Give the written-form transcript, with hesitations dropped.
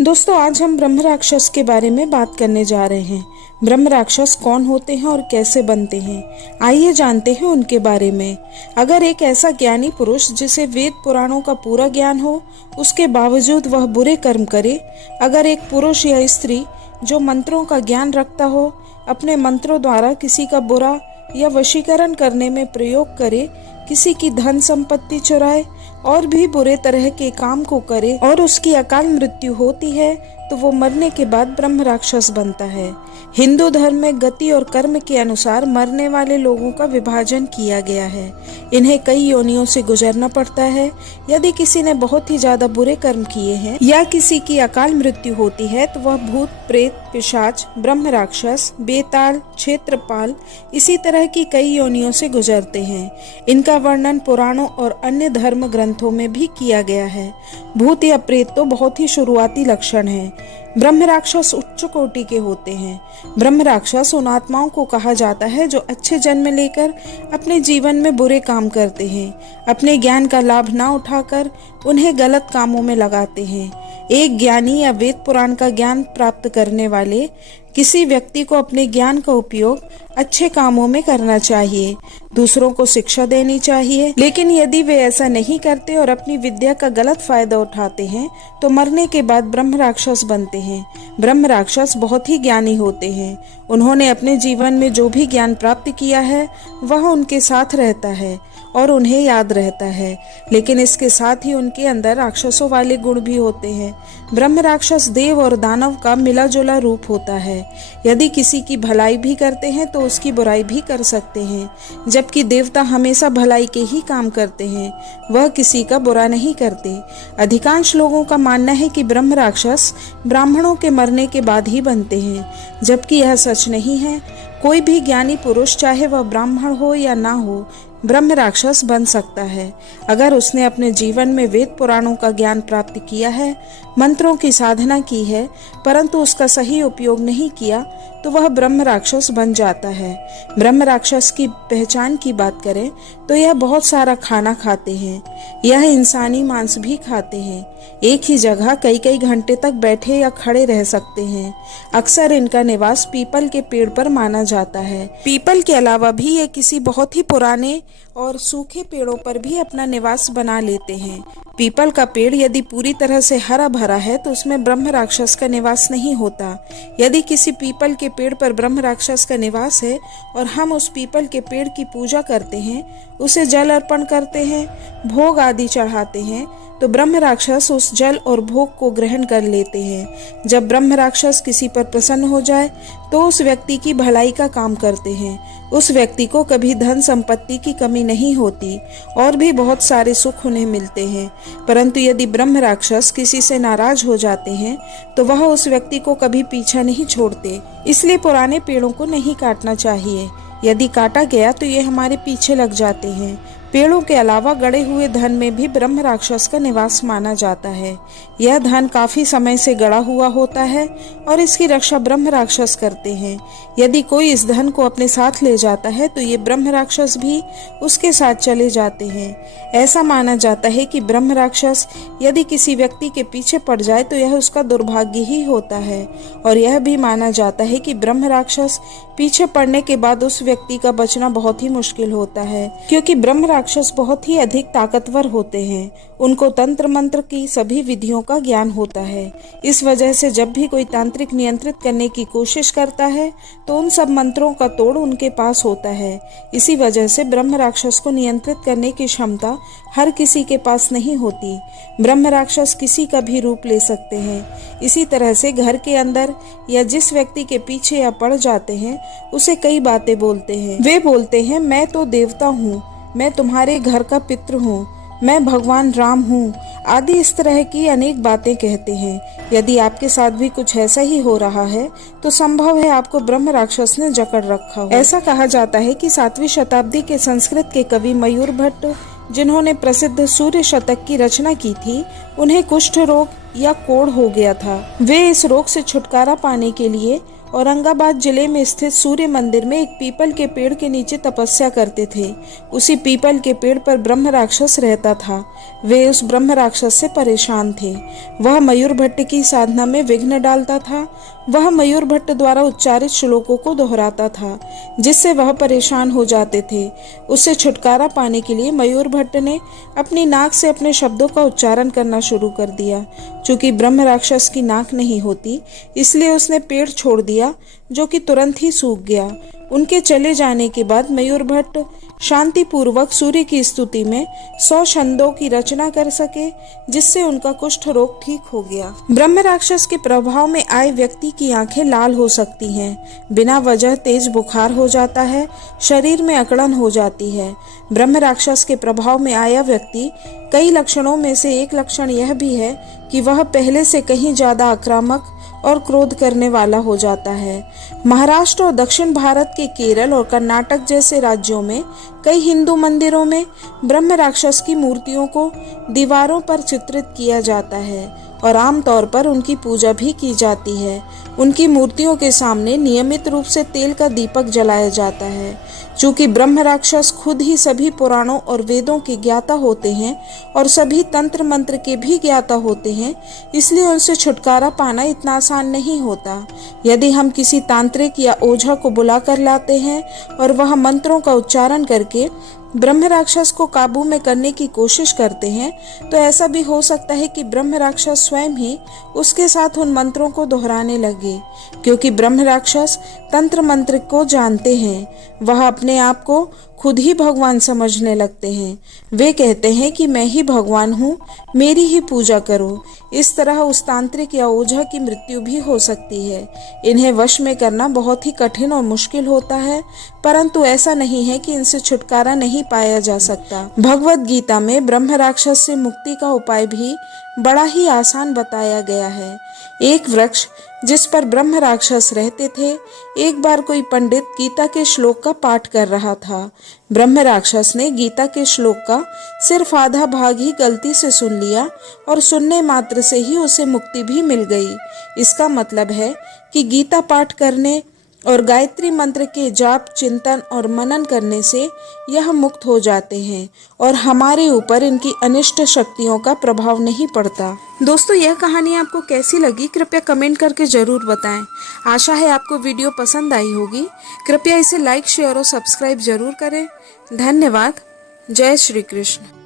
दोस्तों, आज हम ब्रह्म राक्षस के बारे में बात करने जा रहे हैं। ब्रह्म राक्षस कौन होते हैं और कैसे बनते हैं, आइए जानते हैं उनके बारे में। अगर एक ऐसा ज्ञानी पुरुष जिसे वेद पुराणों का पूरा ज्ञान हो, उसके बावजूद वह बुरे कर्म करे, अगर एक पुरुष या स्त्री जो मंत्रों का ज्ञान रखता हो, अपने मंत्रों द्वारा किसी का बुरा या वशीकरण करने में प्रयोग करे, किसी की धन संपत्ति चुराए और भी बुरे तरह के काम को करे और उसकी अकाल मृत्यु होती है, तो वो मरने के बाद ब्रह्म राक्षस बनता है। हिंदू धर्म में गति और कर्म के अनुसार मरने वाले लोगों का विभाजन किया गया है। इन्हें कई योनियों से गुजरना पड़ता है। यदि किसी ने बहुत ही ज्यादा बुरे कर्म किए हैं या किसी की अकाल मृत्यु होती है, तो वह भूत, प्रेत, पिशाच, ब्रह्म राक्षस, बेताल, क्षेत्रपाल, इसी तरह की कई योनियों से गुजरते हैं। इनका वर्णन पुराणों और अन्य धर्म ग्रंथों में भी किया गया है। भूत या प्रेत तो बहुत ही शुरुआती लक्षण है। ब्रह्म राक्षस उच्च कोटि के होते हैं। ब्रह्म राक्षस उन आत्माओं को कहा जाता है जो अच्छे जन्म लेकर अपने जीवन में बुरे काम करते हैं, अपने ज्ञान का लाभ न उठाकर उन्हें गलत कामों में लगाते हैं। एक ज्ञानी या वेद पुराण का ज्ञान प्राप्त करने वाले किसी व्यक्ति को अपने ज्ञान का उपयोग अच्छे कामों में करना चाहिए, दूसरों को शिक्षा देनी चाहिए। लेकिन यदि वे ऐसा नहीं करते और अपनी विद्या का गलत फायदा उठाते हैं, तो मरने के बाद ब्रह्म राक्षस बनते हैं। ब्रह्म राक्षस बहुत ही ज्ञानी होते हैं। उन्होंने अपने जीवन में जो भी ज्ञान प्राप्त किया है वह उनके साथ रहता है और उन्हें याद रहता है। लेकिन इसके साथ ही उनके अंदर राक्षसों वाले गुण भी होते हैं। ब्रह्म राक्षस देव और दानव का मिला जुला रूप होता है। यदि किसी की भलाई भी करते हैं तो उसकी बुराई भी कर सकते हैं, जबकि देवता हमेशा भलाई के ही काम करते हैं, वह किसी का बुरा नहीं करते। अधिकांश लोगों का मानना है कि ब्रह्म राक्षस ब्राह्मणों के मरने के बाद ही बनते हैं, जबकि यह सच नहीं है। कोई भी ज्ञानी पुरुष, चाहे वह ब्राह्मण हो या ना हो, ब्रह्म राक्षस बन सकता है। अगर उसने अपने जीवन में वेद पुराणों का ज्ञान प्राप्त किया है, मंत्रों की साधना की है, परंतु उसका सही उपयोग नहीं किया, तो वह ब्रह्म राक्षस बन जाता है। ब्रह्म राक्षस की पहचान की बात करें तो यह बहुत सारा खाना खाते हैं। यह इंसानी मांस भी खाते हैं। एक ही जगह कई कई घंटे तक बैठे या खड़े रह सकते हैं। अक्सर इनका निवास पीपल के पेड़ पर माना जाता है। पीपल के अलावा भी ये किसी बहुत ही पुराने और सूखे पेड़ों पर भी अपना निवास बना लेते हैं। पीपल का पेड़ यदि पूरी तरह से हरा भरा है तो उसमें ब्रह्म राक्षस का निवास नहीं होता। यदि किसी पीपल के पेड़ पर ब्रह्म राक्षस का निवास है और हम उस पीपल के पेड़ की पूजा करते हैं, उसे जल अर्पण करते हैं, भोग आदि चढ़ाते हैं, तो ब्रह्म राक्षस उस जल और भोग को ग्रहण कर लेते हैं। जब ब्रह्म राक्षस किसी पर प्रसन्न हो जाए तो उस व्यक्ति की भलाई का काम करते हैं। उस व्यक्ति को कभी धन संपत्ति की कमी नहीं होती और भी बहुत सारे सुख उन्हें मिलते हैं। परंतु यदि ब्रह्म राक्षस किसी से नाराज हो जाते हैं तो वह उस व्यक्ति को कभी पीछा नहीं छोड़ते। इसलिए पुराने पेड़ों को नहीं काटना चाहिए। यदि काटा गया तो ये हमारे पीछे लग जाते हैं। पेड़ों के अलावा गड़े हुए धन में भी ब्रह्म राक्षस का निवास माना जाता है। यह धन काफी समय से गड़ा हुआ होता है और इसकी रक्षा ब्रह्म राक्षस करते हैं। यदि कोई इस धन को अपने साथ ले जाता है तो ये ब्रह्म राक्षस भी उसके साथ चले जाते हैं। ऐसा माना जाता है कि ब्रह्म राक्षस यदि किसी व्यक्ति के पीछे पड़ जाए तो यह उसका दुर्भाग्य ही होता है। और यह भी माना जाता है कि ब्रह्म राक्षस पीछे पड़ने के बाद उस व्यक्ति का बचना बहुत ही मुश्किल होता है, क्योंकि ब्रह्म राक्षस बहुत ही अधिक ताकतवर होते हैं। उनको तंत्र मंत्र की सभी विधियों का ज्ञान होता है। इस वजह से जब भी कोई तांत्रिक नियंत्रित करने की कोशिश करता है तो उन सब मंत्रों का तोड़ उनके पास होता है। इसी वजह से ब्रह्म राक्षस को नियंत्रित करने की क्षमता हर किसी के पास नहीं होती। ब्रह्म राक्षस किसी का भी रूप ले सकते हैं। इसी तरह से घर के अंदर या जिस व्यक्ति के पीछे या पड़ जाते हैं उसे कई बातें बोलते हैं। वे बोलते हैं, मैं तो देवता हूँ, मैं तुम्हारे घर का पितृ हूँ, मैं भगवान राम हूँ, आदि इस तरह की अनेक बातें कहते हैं। यदि आपके साथ भी कुछ ऐसा ही हो रहा है तो संभव है आपको ब्रह्म राक्षस ने जकड़ रखा हो। ऐसा कहा जाता है कि 7वीं शताब्दी के संस्कृत के कवि मयूर भट्ट, जिन्होंने प्रसिद्ध सूर्य शतक की रचना की थी, उन्हें कुष्ठ रोग या कोढ़ हो गया था। वे इस रोग से छुटकारा पाने के लिए औरंगाबाद जिले में स्थित सूर्य मंदिर में एक पीपल के पेड़ के नीचे तपस्या करते थे। उसी पीपल के पेड़ पर ब्रह्म राक्षस रहता था। वे उस ब्रह्म राक्षस से परेशान थे। वह मयूर भट्ट की साधना में विघ्न डालता था। वह मयूर भट्ट द्वारा उच्चारित श्लोकों को दोहराता था, जिससे वह परेशान हो जाते थे। उससे छुटकारा पाने के लिए मयूर भट्ट ने अपनी नाक से अपने शब्दों का उच्चारण करना शुरू कर दिया। चूंकि ब्रह्म राक्षस की नाक नहीं होती, इसलिए उसने पेड़ छोड़ दिया, जो कि तुरंत ही सूख गया। उनके चले जाने के बाद मयूर भट्ट शांति पूर्वक सूर्य की स्तुति में 100 छंदों की रचना कर सके, जिससे उनका कुष्ठ रोग ठीक हो गया। ब्रह्म राक्षस के प्रभाव में आए व्यक्ति की आंखें लाल हो सकती हैं, बिना वजह तेज बुखार हो जाता है, शरीर में अकड़न हो जाती है। ब्रह्म राक्षस के प्रभाव में आया व्यक्ति, कई लक्षणों में से एक लक्षण यह भी है कि वह पहले से कहीं ज्यादा आक्रामक और क्रोध करने वाला हो जाता है। महाराष्ट्र और दक्षिण भारत के केरल और कर्नाटक जैसे राज्यों में कई हिंदू मंदिरों में ब्रह्म राक्षस की मूर्तियों को दीवारों पर चित्रित किया जाता है और आमतौर पर उनकी पूजा भी की जाती है। उनकी मूर्तियों के सामने नियमित रूप से तेल का दीपक जलाया जाता है। चूंकि ब्रह्म राक्षस खुद ही सभी पुराणों और वेदों के ज्ञाता होते हैं और सभी तंत्र मंत्र के भी ज्ञाता होते हैं, इसलिए उनसे छुटकारा पाना इतना आसान नहीं होता। यदि हम किसी तांत्रिक या ओझा को बुला कर लाते हैं और वह मंत्रों का उच्चारण करके ब्रह्म राक्षस को काबू में करने की कोशिश करते हैं, तो ऐसा भी हो सकता है कि ब्रह्म राक्षस स्वयं ही उसके साथ उन मंत्रों को दोहराने लगे। क्योंकि ब्रह्म राक्षस तंत्र मंत्र को जानते हैं, वह अपने आप को खुद ही भगवान समझने लगते हैं। वे कहते हैं कि मैं ही भगवान हूँ, मेरी ही पूजा करो। इस तरह उस तांत्रिक या ओझा की मृत्यु भी हो सकती है। इन्हें वश में करना बहुत ही कठिन और मुश्किल होता है, परंतु ऐसा नहीं है कि इनसे छुटकारा नहीं पाया जा सकता। भगवत गीता में ब्रह्म राक्षस से मुक्ति का उपाय भी बड़ा ही आसान बताया गया है। एक वृक्ष जिस पर ब्रह्म राक्षस रहते थे, एक बार कोई पंडित गीता के श्लोक का पाठ कर रहा था। ब्रह्म राक्षस ने गीता के श्लोक का सिर्फ आधा भाग ही गलती से सुन लिया और सुनने मात्र से ही उसे मुक्ति भी मिल गई। इसका मतलब है कि गीता पाठ करने और गायत्री मंत्र के जाप, चिंतन और मनन करने से यह मुक्त हो जाते हैं और हमारे ऊपर इनकी अनिष्ट शक्तियों का प्रभाव नहीं पड़ता। दोस्तों, यह कहानी आपको कैसी लगी कृपया कमेंट करके जरूर बताएं। आशा है आपको वीडियो पसंद आई होगी। कृपया इसे लाइक, शेयर और सब्सक्राइब जरूर करें। धन्यवाद। जय श्री कृष्ण।